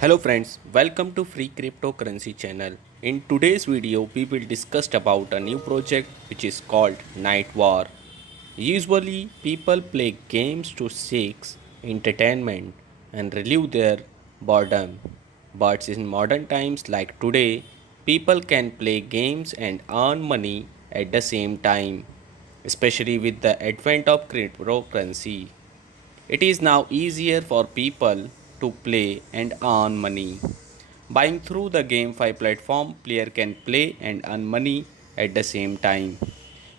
Hello friends, welcome to Free Cryptocurrency channel. In today's video, we will discuss about a new project which is called Night War. Usually, people play games to seek entertainment and relieve their boredom. But in modern times like today, people can play games and earn money at the same time, especially with the advent of cryptocurrency. It is now easier for people to play and earn money. Buying through the GameFi platform, player can play and earn money at the same time.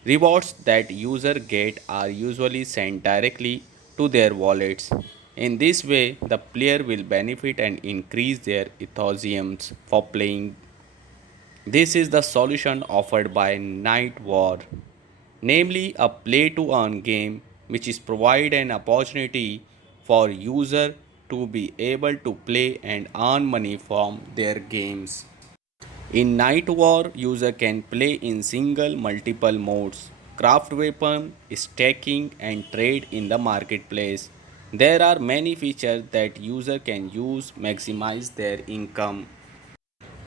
Rewards that user get are usually sent directly to their wallets. In this way, the player will benefit and increase their enthusiasm for playing. This is the solution offered by Night War, namely a play to earn game which is provide an opportunity for user to be able to play and earn money from their games. In Night War, user can play in single multiple modes, craft weapon, staking and trade in the marketplace. There are many features that user can use maximize their income.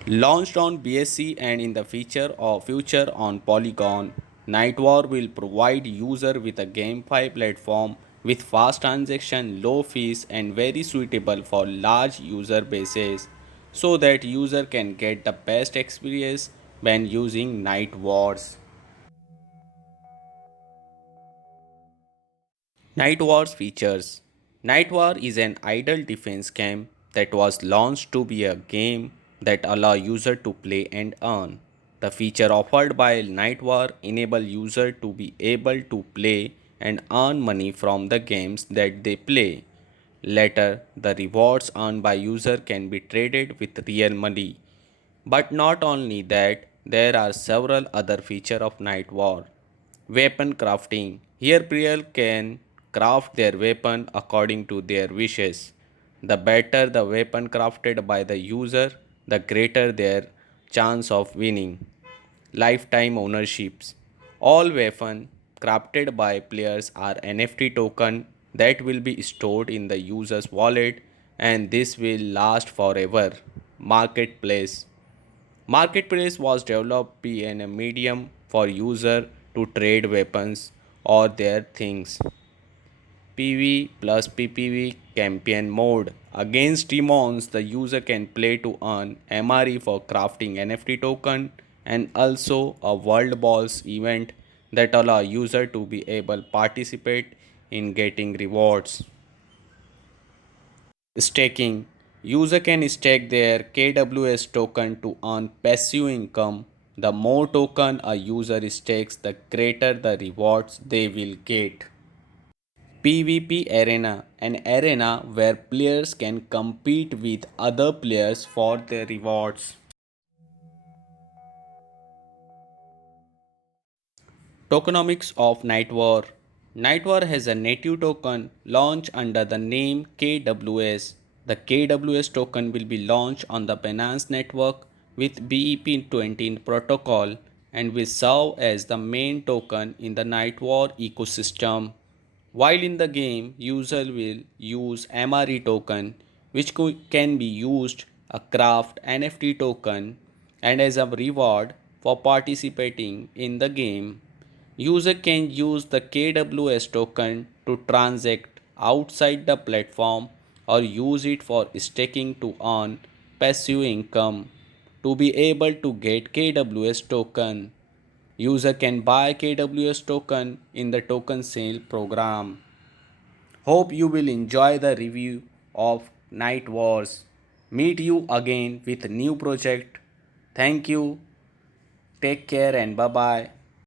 Launched on BSC and in the future on Polygon, Night War will provide user with a GameFi platform with fast transaction, low fees and very suitable for large user bases so that user can get the best experience when using Night Wars. Night Wars features. Night War is an idle defense game that was launched to be a game that allow user to play and earn. The feature offered by Night War enable user to be able to play and earn money from the games that they play. Later, the rewards earned by user can be traded with real money. But not only that, there are several other features of Night War. Weapon crafting. Here player can craft their weapon according to their wishes. The better the weapon crafted by the user, the greater their chance of winning. Lifetime ownerships. All weapons crafted by players are NFT token that will be stored in the user's wallet and this will last forever. Marketplace. Marketplace was developed in a medium for user to trade weapons or their things. PV plus PPV campaign mode. Against demons, the user can play to earn MRE for crafting NFT token and also a World Balls event that allow user to be able participate in getting rewards. Staking. User can stake their KWS token to earn passive income. The more token a user stakes, the greater the rewards they will get. PvP Arena, an arena where players can compete with other players for their rewards. Tokenomics of Night War. Night War has a native token launched under the name KWS. The KWS token will be launched on the Binance network with BEP20 protocol and will serve as the main token in the Night War ecosystem. While in the game, user will use MRE token which can be used a craft NFT token and as a reward for participating in the game. User can use the KWS token to transact outside the platform or use it for staking to earn passive income. To be able to get KWS token, user can buy KWS token in the token sale program. Hope you will enjoy the review of Night Wars. Meet you again with new project. Thank you. Take care and bye bye.